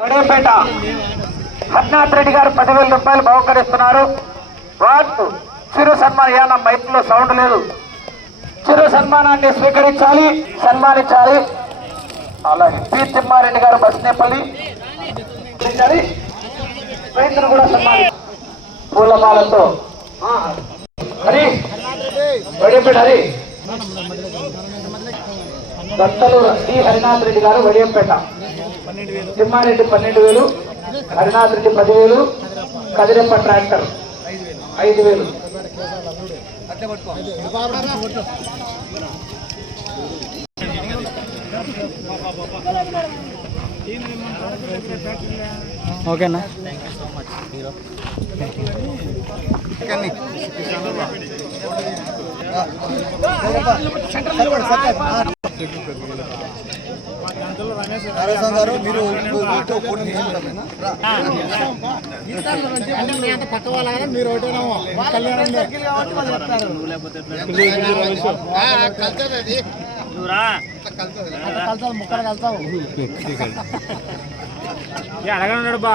వడేపేట హర్నాథ్ రెడ్డి గారు పదివేల రూపాయలు బహుకరిస్తున్నారు. వారు చిరు సన్మాన మైక్లో సౌండ్ లేదు. చిరు సన్మానాన్ని స్వీకరించాలి సన్మానించాలి. అలాగే పి తిమ్మారెడ్డి గారు బస్నేపల్లి రైతులు కూడా సన్మాని పూలమాలతో హరి. వడియంపేట హరి. దత్తలు డి. హరినాథ్ రెడ్డి గారు వడియంపేట తిమ్మారెడ్డి పన్నెండు వేలు హరినాథ్ రెడ్డి పదివేలు కదిరెప్ప ట్రాక్టర్ ఐదు వేలు. ఓకేనా? గారు మీరు పక్క వాళ్ళ మీరు ఒకటేనేమో కళ్యాణం కలుతావు ముక్కలు కలుతావు. అడగనున్నాడు బా.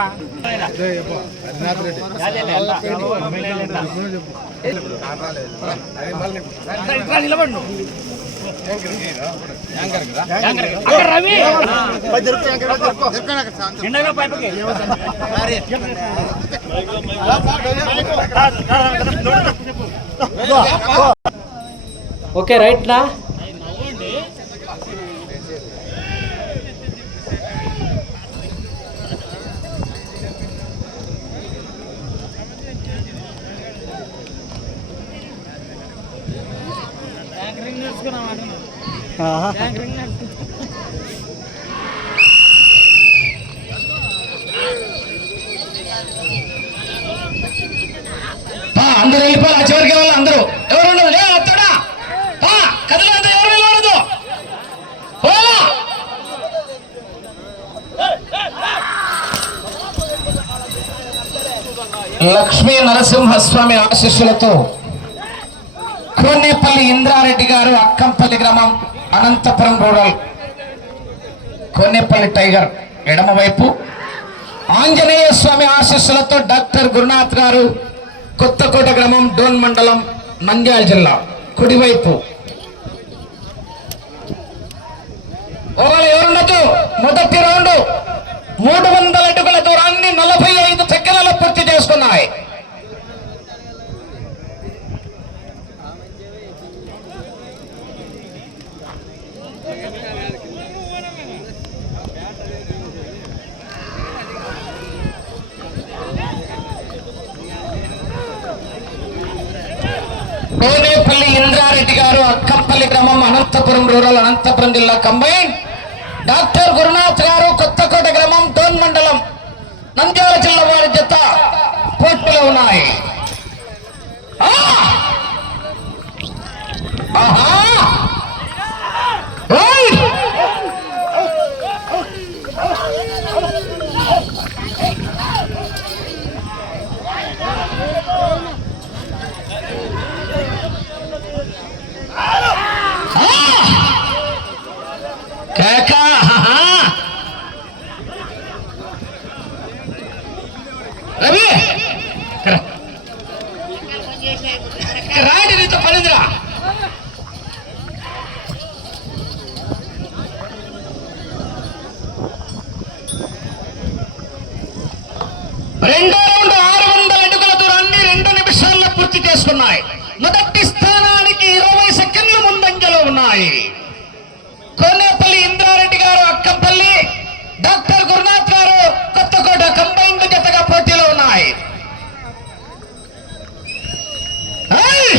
ఓకే రైట్ అందరూ వెళ్ళిపోవాలి చివరికి వాళ్ళు అందరూ. ఎవరు ఉండదు? లే అత్తడా కదలదు ఎవరు నిలబడదు? పోలా లక్ష్మీ నరసింహస్వామి ఆశీస్సులతో కోనేపల్లి ఇంద్రారెడ్డి గారు అక్కంపల్లి గ్రామం అనంతపురం రూరల్. కోనేపల్లి టైగర్ ఎడమవైపు ఆంజనేయ స్వామి ఆశీస్సులతో డాక్టర్ గురునాథ్ గారు కొత్తకోట గ్రామం డోన్ మండలం నంద్యాల జిల్లా కుడివైపు. ఓవర్ ఎవరుండదు మొదటి రౌండ్ మూడు వందల అడుగుల దూరాన్ని నలభై ఐదు సెకండ్లలో పూర్తి చేసుకున్నాయి. కోనేపల్లి ఇంద్రారెడ్డి గారు అక్కంపల్లి గ్రామం అనంతపురం రూరల్ అనంతపురం జిల్లా కంబైన్. డాక్టర్ గురునాథ్ గారు కొత్తకోట గ్రామం టోన్ మండలం నంద్యాల జిల్లా వారి జత పోటీలో ఉన్నాయి. ఆహా! ఓయ్! కేక ఆహా! రవి ఇక్కడ. ఇక్కడ రాండి నీతో పనిందిరా రెండో రౌండ్ ఆరు వందల అడుగుల దూరాన్ని రెండు నిమిషాల్లో పూర్తి చేసుకున్నాయి మొదటి స్థానానికి ఇరవై సెకండ్లు ముందంజలో ఉన్నాయి కోనేపల్లి ఇంద్రారెడ్డి గారు అక్కంపల్లి డాక్టర్ గురునాథ్ గారు కొత్తకోట కంబైన్డ్ జతగా పోటీలో ఉన్నాయి ఏయ్!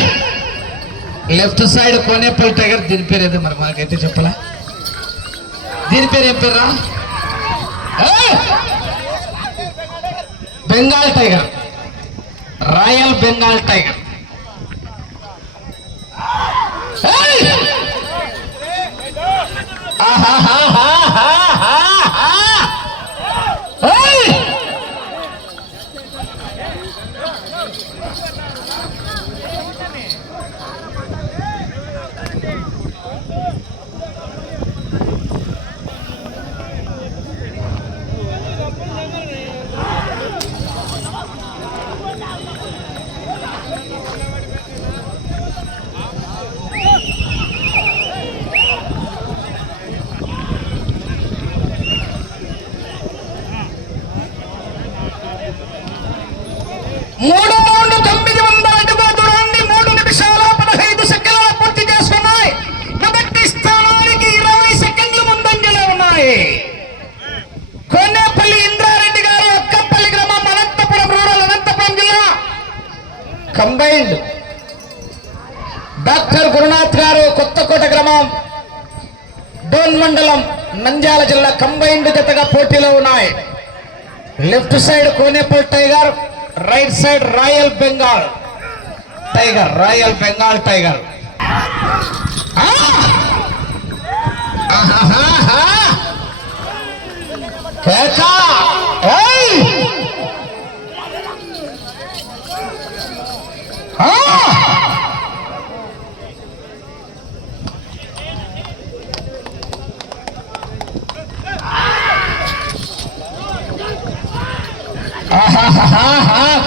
లెఫ్ట్ సైడ్ కోనేపల్లి టైగర్ దీని పేరు ఏదో మరి మాకైతే చెప్పలా? దీని పేరు ఏం పేరు Bengal tiger. Royal Bengal tiger. ఆహా మైండ్ డాక్టర్ గురునాథ్ గారు కొత్తకోట గ్రామం డోన్ మండలం నంద్యాల జిల్లా కంబైన్ జతగా పోటీలో ఉన్నాయి. Left side కోనేపల్ tiger right side royal Bengal. Tiger royal Bengal tiger. ha ha ha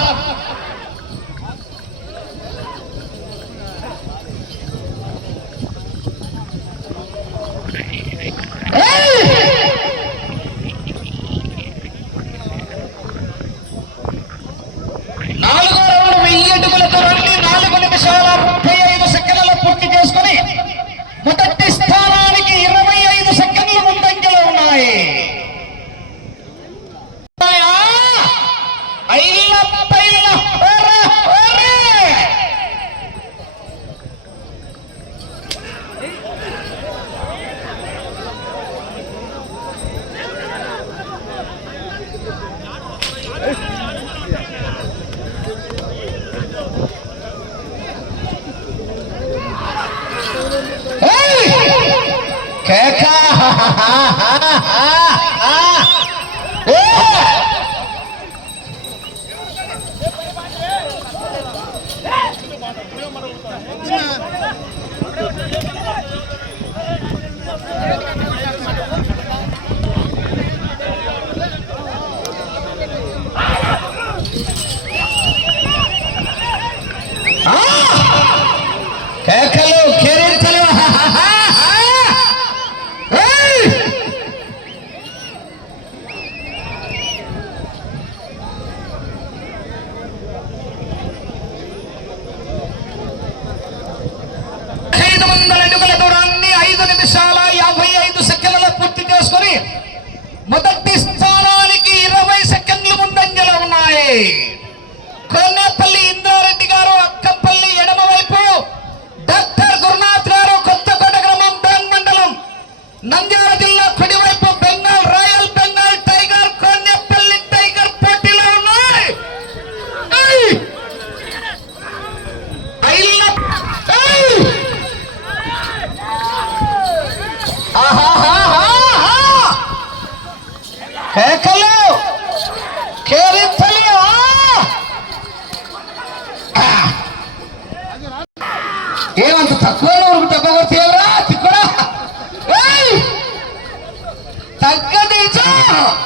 Ah!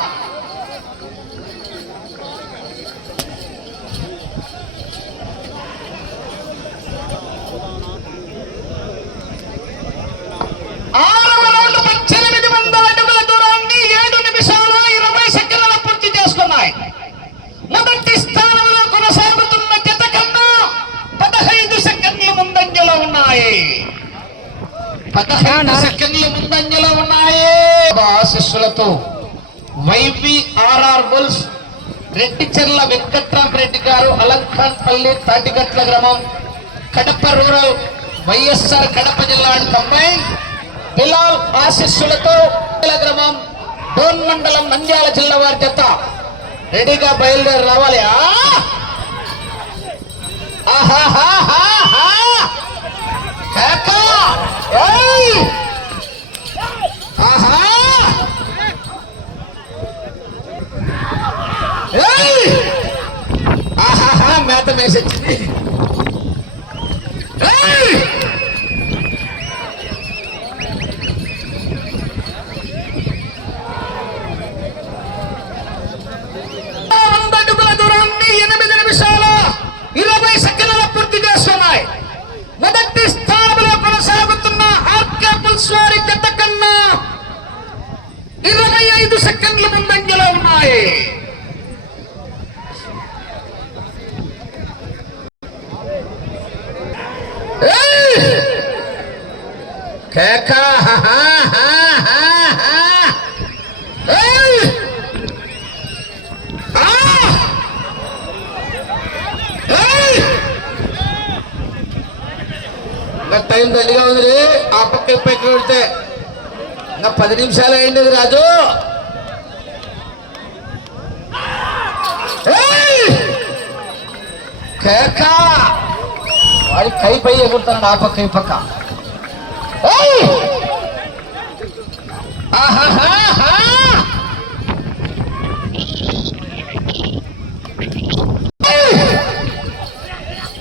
Reddy Cherla Venkatram Reddy గారు అలంకాన్పల్లి తాటిగట్ల గ్రామం కడప రూరల్ వైఎస్ఆర్ కడప జిల్లా అండ్ బిలాల్ ఆశీస్సులతో గ్రామం డోన్ మండలం నంద్యాల జిల్లా వారి జత రెడీగా బయలుదేరి రావాలి. ఆహా! ఆహాహా మేత మేసొచ్చింది నా టైం దండిగా ఉంది ఆ పక్క ఈ పక్క పెడితే ఇంకా పది నిమిషాలు అయింది రాజు. కేక! వాడి కై పై ఎగురుతున్నాడు ఆ పక్క ఈ పక్క. ఆహాహా! ఆహాహాహా! ఏయ్!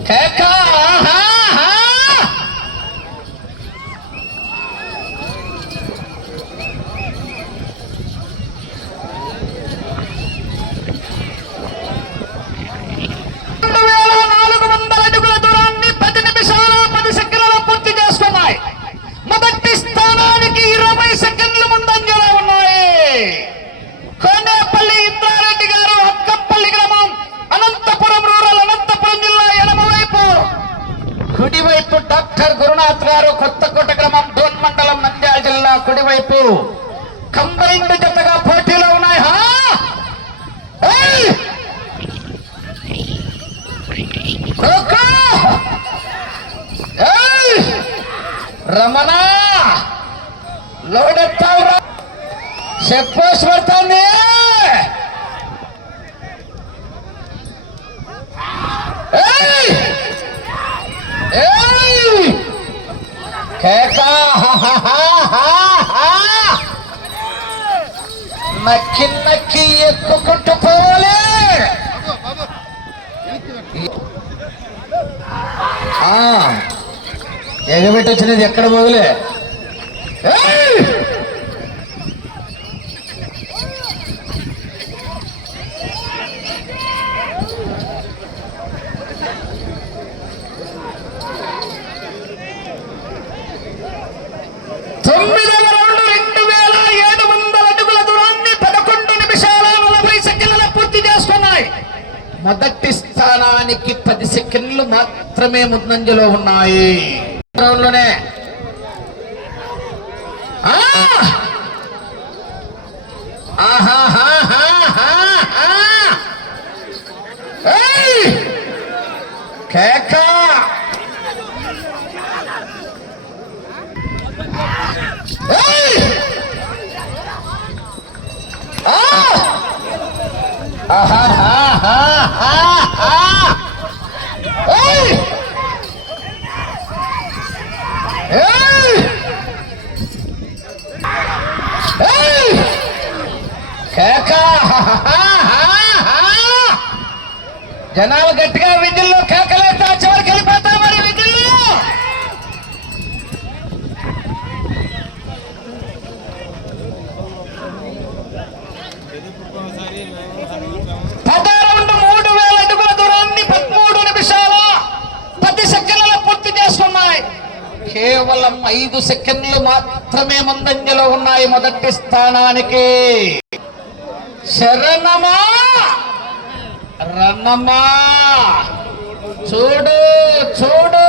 కేక ఆహాహా! రెండు వేల నాలుగు వందల అడుగుల దూరాన్ని పది నిమిషాల పది సెకండ్లలో పూర్తి చేసుకున్నాయి మొదటి స్థానానికి ఇరవై సెకండ్లు ముందంజలో ఉన్నాయి కోనేపల్లి ఇంద్రారెడ్డి గారు అక్కపల్లి గ్రామం అనంతపురం రూరల్ అనంతపురం జిల్లా ఎడమ వైపు కుడివైపు డాక్టర్ గురునాథ్ గారు కొత్తకోట గ్రామం డోన్ మండలం నంద్యాల జిల్లా కుడివైపు కంబైన్డ్ జతగా పోటీలో ఉన్నాయి హా? ఏయ్! కోకో! ఏయ్! రమణ! లోడెత్తావురా! చెక్ పోస్ట్ పడుతుంది నక్కి నక్కి ఎక్కుకుంటూ పోవాలి ఆ, ఎగబెట్టి వచ్చినది ఎక్కడ మొదలే ఏయ్! తొమ్మిదవ రౌండ్ రెండు వేల ఏడు వందల అడుగుల దూరాన్ని పదకొండు నిమిషాల నలభై సెకండ్ల పూర్తి చేసుకున్నాయి మొదటి స్థానానికి పది సెకండ్లు మాత్రమే ముందంజలో ఉన్నాయి. రౌండ్లోనే కేక! ఏయ్! ఆహా జనాలు గట్టిగా విద్యుల్లో కేకలేస్తా ఐదు సెకండ్లు మాత్రమే ముందంజలో ఉన్నాయి మొదటి స్థానానికి. శరణమా! రణమా! చూడు చూడు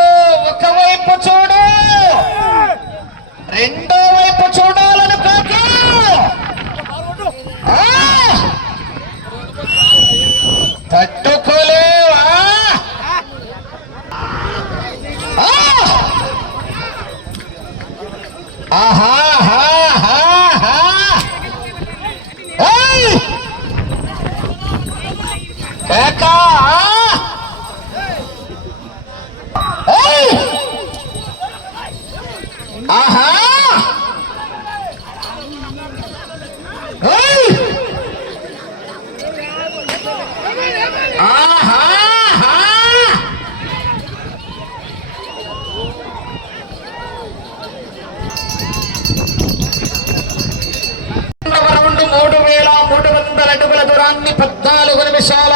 ఒకవైపు చూడు. రెండో వైపు చూడాలనుకోకు ఆ! తట్టుకోలేవా ఆ! ఆహాహాహాహా! ఏయ్! కేక! ఏయ్! ఆహా! ఏయ్! ఆహాహా! రెండవ రౌండ్ మూడు వేల మూడు వందల అడుగుల పద్నాలుగు నిమిషాల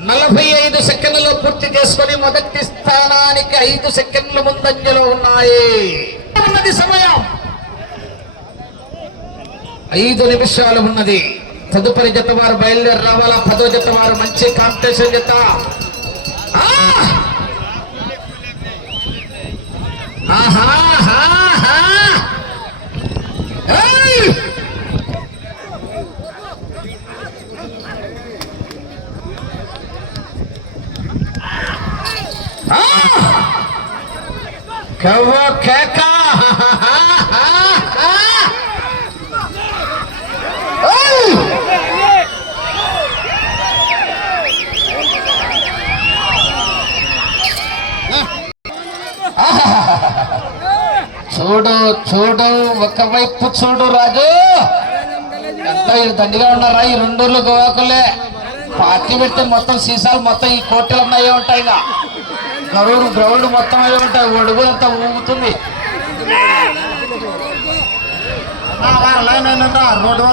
నలభై ఐదు సెకండ్లు పూర్తి చేసుకుని మొదటి స్థానానికి ఐదు సెకండ్లు ముందంజలో ఉన్నాయి. ఉన్నది సమయం. ఐదు నిమిషాలు ఉన్నది. తదుపరి జత వారు బయలుదేరి రావాలా పదో జత వారు మంచి కాంపిటీషన్ జత. ఆహా! కవ్వ కేక. చూడు చూడు ఒకవైపు చూడు రాజు. ఎంత దండిగా ఉన్నారా ఈ రెండు గోవాకులే? పార్టీ పెడితే మొత్తం సీసాలు మొత్తం ఈ కోటలు అయ్యే ఉంటాయి గ్రౌండ్ గ్రౌండ్ మొత్తం అయి ఉంటాయి ఒడుగు అంతా ఊగుతుంది రోడ్డు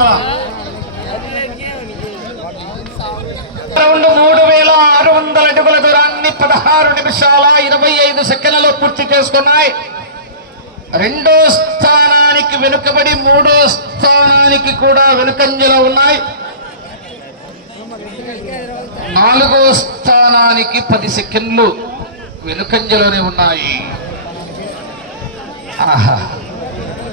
రౌండ్ మూడు వేల ఆరు వందల అడుగుల దూరాన్ని పదహారు నిమిషాల ఇరవై ఐదు సెకండ్లలో పూర్తి చేసుకున్నాయి. రెండో స్థానానికి వెనుకబడి మూడో స్థానానికి కూడా వెనుకంజలో ఉన్నాయి. నాలుగో స్థానానికి పది సెకండ్లు. వెనుకంజలోనే ఉన్నాయి. ఆహా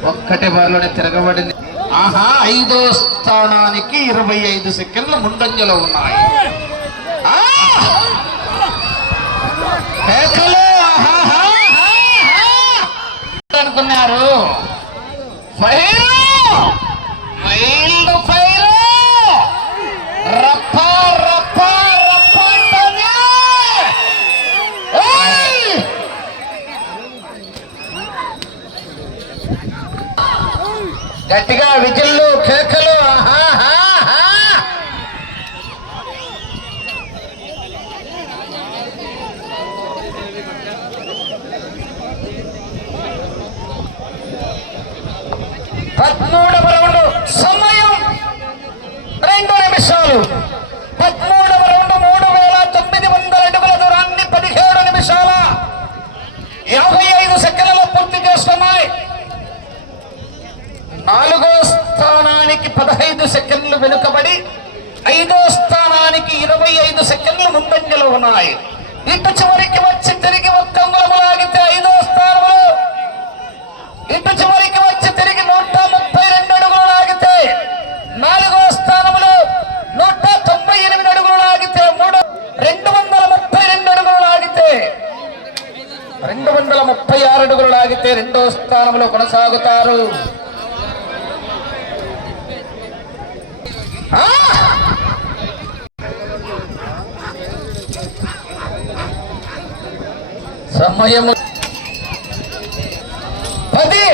ఒక్కటి బారిలోనే తిరగబడింది. ఆహా ఐదో స్థానానికి ఇరవై ఐదు సెకండ్ల ముందంజలో ఉన్నాయి. అనుకున్నారు. ఫైరు! మైల్డ్ గట్టిగా విజిల్లు కేకలు ఆహాహాహా! పదమూడవ రౌండ్ సమయం రెండు నిమిషాలు పదమూడవ రౌండ్ మూడు వేల తొమ్మిది వందల అడుగుల దూరాన్ని పదిహేడు నిమిషాల యాభై ఐదు సెకండ్లలో పూర్తి చేసుకున్నాయి నాలుగో స్థానానికి పదహైదు సెకండ్లు వెనుకబడి ఐదో స్థానానికి ఇరవై ఐదు సెకండ్లు ముందంజలో ఉన్నాయి ఇటు చివరికి వచ్చి తిరిగి ఒక్క అంగుళము లాగితే ఐదో స్థానంలో ఇటు చివరికి వచ్చి తిరిగి నూట ముప్పై రెండు అడుగులు లాగితే నాలుగో స్థానంలో నూట తొంభై ఎనిమిది అడుగులు లాగితే మూడు రెండు వందల ముప్పై రెండు అడుగులు లాగితే రెండు వందల ముప్పై ఆరు అడుగులు లాగితే రెండో స్థానంలో కొనసాగుతారు. సమయము పది.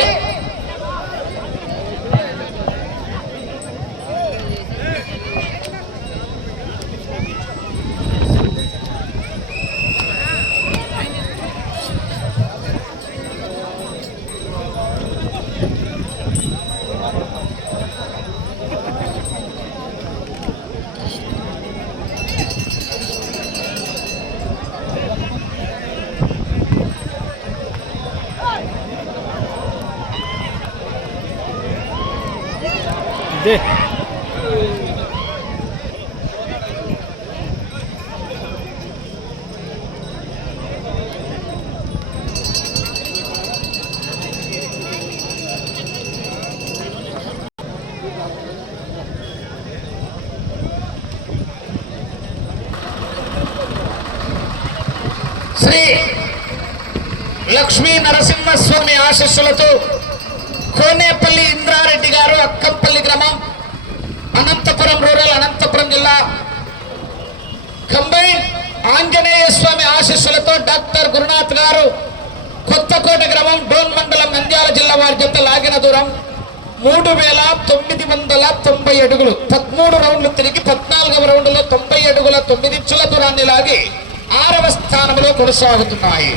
లక్ష్మీ నరసింహస్వామి ఆశీస్సులతో కోనేపల్లి ఇంద్రారెడ్డి గారు అక్కంపల్లి గ్రామం అనంతపురం రూరల్ అనంతపురం జిల్లా. కంబైన్ ఆంజనేయ స్వామి ఆశీస్సులతో డాక్టర్ గురునాథ్ గారు కొత్తకోట గ్రామం డోన్ మండలం నంద్యాల జిల్లా వారి జత లాగిన దూరం మూడు వేల తొమ్మిది వందల తొంభై అడుగులు. పదమూడు రౌండ్లు తిరిగి పద్నాలుగవ రౌండ్లో తొంభై అడుగుల తొమ్మిది ఇంచుల దూరాన్ని లాగి ఆరవ స్థానంలో కొనసాగుతున్నాయి.